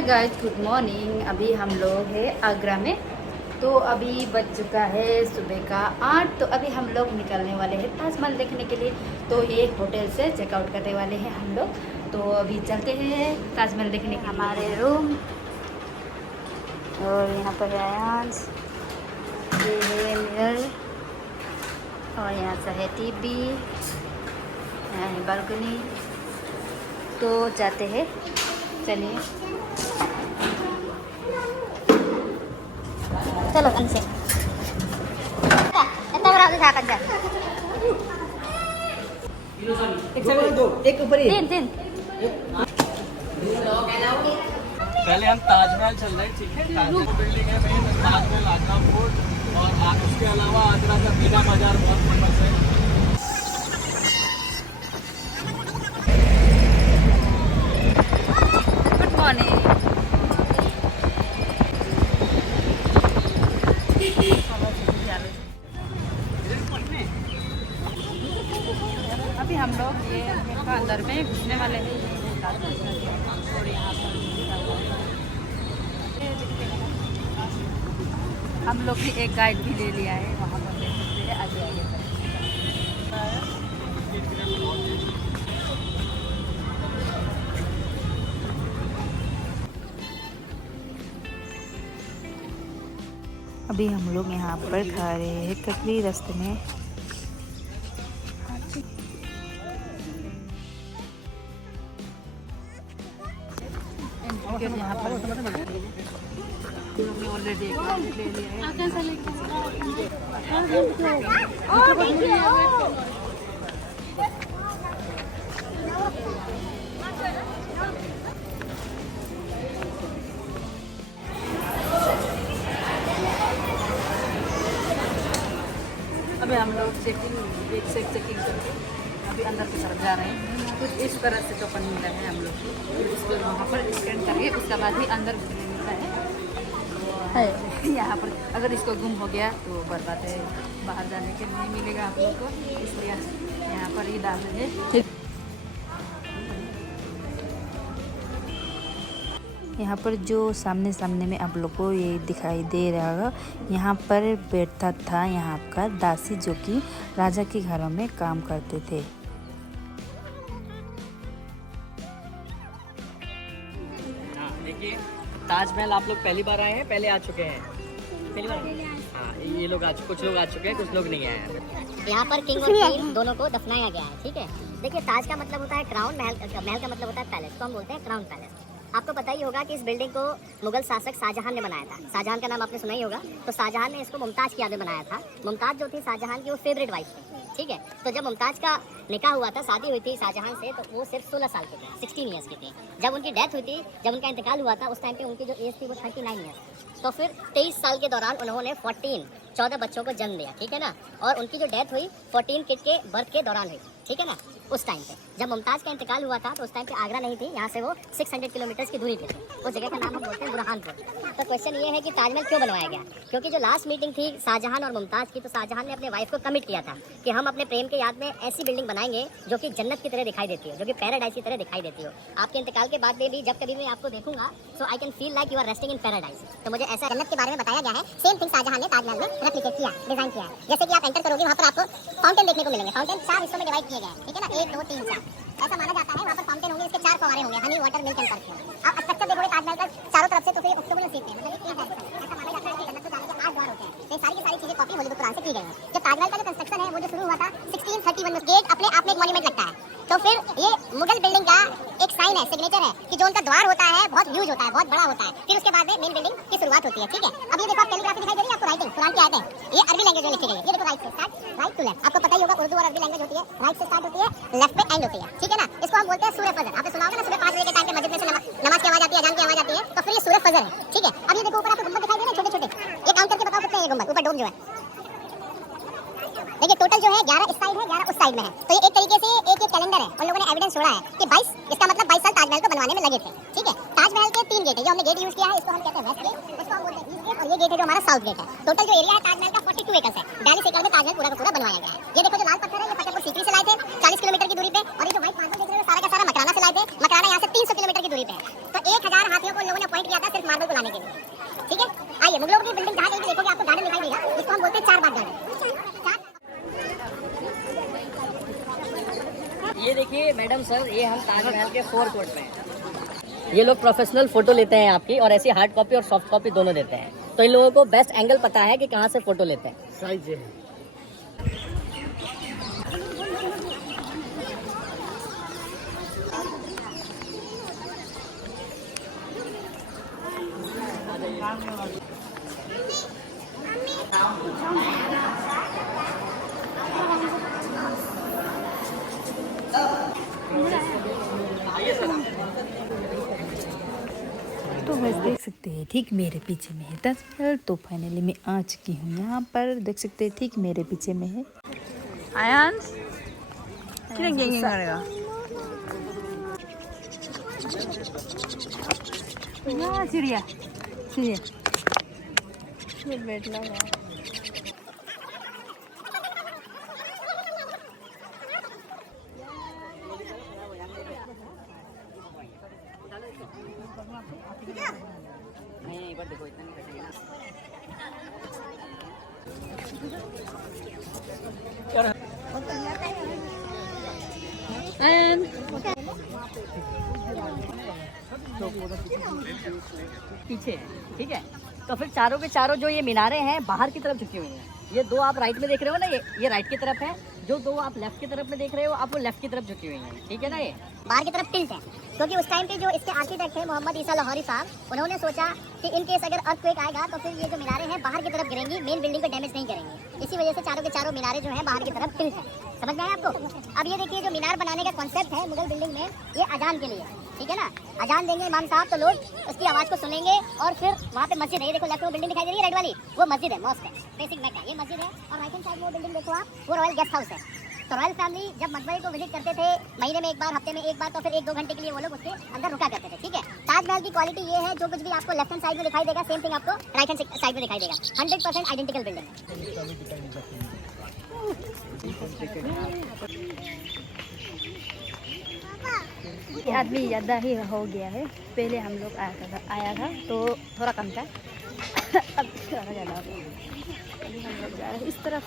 Hi guys, good morning. अभी हम लोग हैं आगरा में। तो अभी बज चुका है सुबह का 8। तो अभी हम लोग निकलने वाले हैं ताजमहल देखने के लिए। तो ये होटल से चेकआउट करने वाले हैं हम लोग। तो अभी चलते हैं ताजमहल देखने के लिए हमारे रूम। और यहाँ पर आयांस, ये है मिरर, और यहाँ से है टीवी, यहाँ है बालकनी। तो जाते हैं, चलिए चलो अंदर से इतना बड़ा दिखा कर जा। एक ऊपर ही तीन तीन पहले हम ताजमहल चल रहे हैं, ठीक है। ताजमहल बिल्डिंग है मेन, ताजमहल आगरा फोर्ट, और उसके अलावा आगरा का मीना बाजार बहुत फेमस है। Good morning. अभी हम लोग ये अंदर में घुसने वाले हैं। और यहाँ पर हम लोग भी एक गाइड भी ले लिया है, वहाँ पर देख सकते हैं आगे आगे तक। अभी हम लोग यहाँ पर खा रहे हैं ककड़ी रास्ते में। यहाँ पर ऑलरेडी ले लिया है। अभी हम लोग चेकिंग एक से चेकिंग करके अभी अंदर की तरफ जा रहे हैं। कुछ इस तरह से टोकन मिला है हम लोग को, फिर इसको वहाँ पर स्कैन करके उसके बाद ही अंदर मिलता है। यहाँ पर अगर इसको गुम हो गया तो बर्बाद है, बाहर जाने के नहीं मिलेगा आप लोग को, इसलिए यहाँ पर ही डाल देंगे। यहाँ पर जो सामने सामने में आप लोग को ये दिखाई दे रहा होगा, यहाँ पर बैठता था यहाँ का दासी, जो कि राजा के घरों में काम करते थे। देखिए, ताजमहल आप लोग पहली बार आए हैं, पहले आ चुके हैं? पहली बार। हाँ, ये लोग कुछ लोग आ चुके हैं, कुछ लोग नहीं आए हैं। यहाँ पर किंग और क्वीन दोनों को दफनाया गया है, ठीक है। देखिए, ताज का मतलब होता है क्राउन, महल का मतलब होता है पैलेस, तो हम बोलते हैं क्राउन पैलेस। आपको पता ही होगा कि इस बिल्डिंग को मुगल शासक शाहजहां ने बनाया था। शाहजहां का नाम आपने सुना ही होगा। तो शाहजहां ने इसको मुमताज की याद में बनाया था। मुमताज जो थी शाहजहां की वो फेवरेट वाइफ थी, ठीक है। तो जब मुमताज का निकाह हुआ था, शादी हुई थी शाहजहां से, तो वो सिर्फ 16 साल के थे, 16 ईयर्स की थी। जब उनकी डेथ हुई थी, जब उनका इंतकाल हुआ था, उस टाइम पे उनकी जो एज थी वो 39 ईयर्स। तो फिर 23 साल के दौरान उन्होंने 14 बच्चों को जन्म दिया, ठीक है ना। और उनकी जो डेथ हुई 14 किड के बर्थ के दौरान हुई, ठीक है ना। उस टाइम पे जब मुमताज़ का इंतकाल हुआ था, तो उस टाइम पे आगरा नहीं थी, यहाँ से वो 600 किलोमीटर की दूरी पे थी। उस जगह का नाम हम बोलते हैं बुरहानपुर। तो क्वेश्चन ये है कि ताजमहल क्यों बनवाया गया? क्योंकि जो लास्ट मीटिंग थी शाहजहां और मुमताज़ की, तो शाहजहां ने अपने वाइफ को कमिट किया था कि हम अपने प्रेम के याद में ऐसी बिल्डिंग बनाएंगे जो कि जन्नत की तरह दिखाई देती हो, जो कि पैराडाइज की तरह दिखाई देती हो। आपके इंतकाल के बाद में भी जब कभी मैं आपको देखूंगा, so I can feel like you are resting in paradise. तो मुझे ऐसा जन्नत के बारे में बताया गया है। सेम थिंग शाहजहां ने ताजमहल में रेप्लिकेट किया, डिजाइन किया। जैसे कि आप एंटर करोगे, वहाँ पर आपको फाउंटेन देखने को मिलेंगे। फाउंटेन 4 हिस्सों में डिवाइड किए गए, ठीक है ना, 1 2 3 4। ऐसा माना जाता है वहाँ पर फाउंटेन होंगे, इसके 4 फव्वारे होंगे, Honey, water, milk and perfume. आप स्ट्रक्चर देखोगे ताजमहल का चारों तरफ से, तो फिर ऑक्टोगोनल शेप में, मतलब ऐसा माना जाता है कि जन्नत को जाने के 8 द्वार होते हैं। तो सारी की सारी चीजें कॉपी हॉलीवुड कुरान से की गई हैं। जो ताजमहल का जो कंस्ट्रक्शन है वो जो शुरू हुआ था 1631 में, गेट अपने आप में एक मॉन्यूमेंट लगता है। तो फिर ये मुगल बिल्डिंग का एक साइन है, सिग्नेचर है, कि जो उनका द्वार होता है बहुत ह्यूज होता है, बहुत बड़ा होता है। फिर उसके बाद में मेन बिल्डिंग की शुरुआत होती है, ठीक है। अब ये देखो, आप कैलीग्राफी दिखाई दे रही है आपको, राइटिंग कुरान की आयतें, ये अरबी लैंग्वेज में लिखी गई है। ये देखो, राइट से स्टार्ट, राइट टू लेफ्ट। आपको पता ही होगा उर्दू और अरबी लैंग्वेज होती है, राइट से स्टार्ट होती है, लेफ्ट पे एंड होती है, ठीक है ना। इसको हम बोलते हैं सूरह फजर। आपने सुना होगा ना, सुबह 5 बजे के टाइम पे मस्जिद में से नमाज की आवाज आती है, अजान की आवाज आती है, तो फिर ये सूरह फजर है, ठीक है। अब ये देखो, ऊपर आपको गुंबद दिखाई दे रहे हैं छोटे छोटे, ये काउंट करके बताओ कितने हैं ये गुंबद, ऊपर डोम जो है। देखिए, टोटल जो है 11 इस साइड है, 11 उस साइड में है। तो ये एक तरीके से एक कैलेंडर है, उन लोगों ने एविडेंस छोड़ा है कि 22, इसका मतलब 22 साल ताजमहल को बनवाने में लगे थे, ठीक है। ताजमहल के 3 गेट है, जो हमने गेट यूज किया है, इसको हम कहते हैं वेस्ट गेट, इसको हम बोलते हैं ईस्ट गेट, और ये गेट है जो हमारा साउथ गेट है। टोटल जो एरिया है ताजमहल का 42 एकड़ है। 42 एकड़ में ताजमहल पूरा का पूरा बनवाया गया है। ये देखो, जो लाल पत्थर है, ये फतेहपुर सीकरी से लाए थे 40 किलोमीटर की दूरी पे, और ये जो व्हाइट मार्बल देख रहे हो, सारा का सारा मकराना से लाए थे। मकराना यहाँ से 300 किलोमीटर की दूरी पे है। तो 1000 हाथियों को उन लोगों ने अपॉइंट किया था सिर्फ मार्बल को लाने के लिए। ठीक है, आइए मुगलों की बिल्डिंग जहाँ कहीं भी देखोगे आपको गार्डन दिखाई देगा, जिसको हम बोलते हैं 4 बाग गार्डन। ये देखिए मैडम सर, ये हम ताजमहल के 4 कोर्ट में हैं। ये लोग प्रोफेशनल फोटो लेते हैं आपकी, और ऐसी हार्ड कॉपी और सॉफ्ट कॉपी दोनों देते हैं। तो इन लोगों को बेस्ट एंगल पता है कि कहाँ से फोटो लेते हैं। साइज है। तो बस देख सकते हैं ठीक मेरे पीछे में है ताजमहल। तो फाइनली मैं आ चुकी हूँ यहाँ पर, देख सकते हैं ठीक मेरे पीछे में है। आयांश किन गेंगे करेगा ना चिड़िया चिड़िया ये बैठ लगा। नहीं, एक बार देखो, इतना नहीं कटेगा ना। पीछे है, ठीक है। तो फिर चारों के चारों जो ये मीनारें हैं बाहर की तरफ झुकी हुई हैं। ये 2 आप राइट में देख रहे हो ना, ये राइट की तरफ है। जो 2 आप लेफ्ट की तरफ में देख रहे हो, आप वो लेफ्ट की तरफ झुकी हुई हैं, ठीक है ना। ये बाहर की तरफ टिल्ट है, क्योंकि उस टाइम पे जो इसके आर्किटेक्ट थे मोहम्मद ईसा लाहौरी साहब, उन्होंने सोचा कि इन केस अगर अर्थक्वेक आएगा तो फिर ये जो मीनारें हैं बाहर की तरफ गिरेंगी, मेन बिल्डिंग को डैमेज नहीं करेंगी। इसी वजह से चारों के चारों मीनारें जो हैं बाहर की तरफ टिल्ट है। समझ में आया आपको? अब ये देखिए, जो मीनार बनाने का कॉन्सेप्ट है मुगल बिल्डिंग में, ये अजान के लिए, ठीक है ना। अजान देंगे इमाम साहब तो लोग उसकी आवाज़ को सुनेंगे, और फिर वहाँ पे मस्जिद है। ये देखो लेफ्ट में बिल्डिंग दिखाई दे रही है रेड वाली, वो मस्जिद है, मॉस्क है, बेसिक मैक्का, ये मस्जिद है। और राइट हैंड साइड में वो बिल्डिंग देखो आप, वो रॉयल गेस्ट हाउस है। तो रॉयल फैमिली जब मकबरे को विजिट करते थे महीने में एक बार, हफ्ते में एक बार, तो फिर 1-2 घंटे के लिए वो लोग उसके अंदर रुका करते थे, ठीक है। ताजमहल की क्वालिटी ये है, जो कुछ भी आपको लेफ्ट हैंड साइड में दिखाई देगा, सेम थिंग आपको राइट हैंड साइड में दिखाई देगा। 100% आइडेंटिकल बिल्डिंग है। आदमी ज़्यादा ही हो गया है। पहले हम लोग आया था तो थोड़ा कम था, अब थोड़ा ज़्यादा हो गया। अभी हम लोग जा रहे हैं इस तरफ।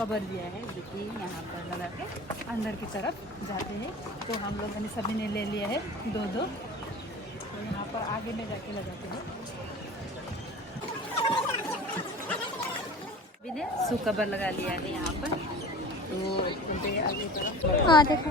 कवर दिया है, देखिए यहाँ पर लगा के अंदर की तरफ जाते हैं। तो हम लोग ने सभी ने ले लिया है 2-2, तो यहाँ पर आगे में जाके लगाते हैं। सभी ने सू कवर लगा लिया है यहाँ पर, तो चलते हैं आगे तरफ। हाँ देखो,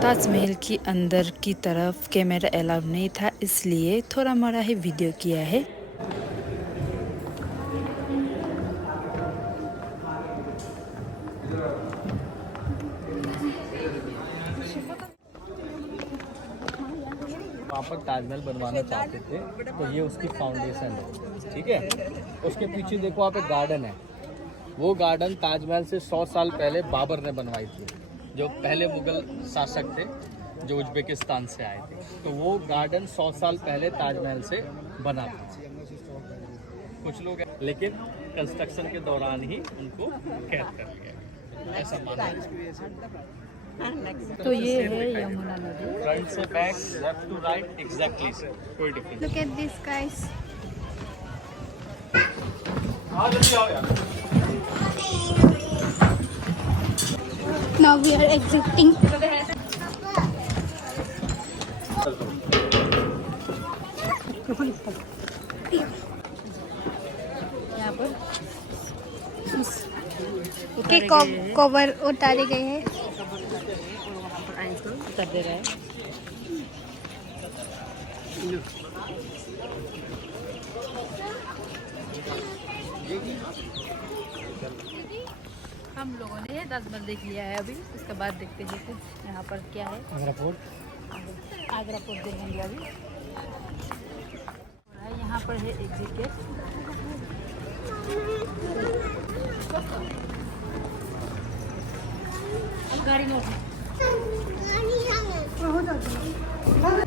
ताजमहल की अंदर की तरफ कैमरा अलाउड नहीं था, इसलिए थोड़ा मोड़ा ही वीडियो किया है। वहाँ पर ताजमहल बनवाना चाहते थे, तो ये उसकी फाउंडेशन है, ठीक है। उसके पीछे देखो आप, एक गार्डन है। वो गार्डन ताजमहल से 100 साल पहले बाबर ने बनवाई थी, जो पहले मुगल शासक थे जो उज्बेकिस्तान से आए थे। तो वो गार्डन 100 साल पहले ताजमहल से बना था। कुछ लोग, लेकिन कंस्ट्रक्शन के दौरान ही उनको कैद कर लिया, ऐसा माना है। तो ये है यमुना नदी। फ्रंट से back, left to right, exactly sir, कोई difference. Look at this guys. Now we are exiting. यहाँ पर के कवर उतारे गए हैं। और वहाँ पर आइस को उतर दे रहा है। हम लोगों ने ताजमहल देख लिया है अभी, उसके बाद देखते हैं कुछ यहाँ पर क्या है। आगरा फोर्ट। आगरा फोर्ट देखेंगे अभी। और यहाँ पर है एग्जिट गेट। गाड़ी में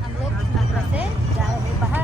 हम लोग आगरा से जा रहे हैं बाहर।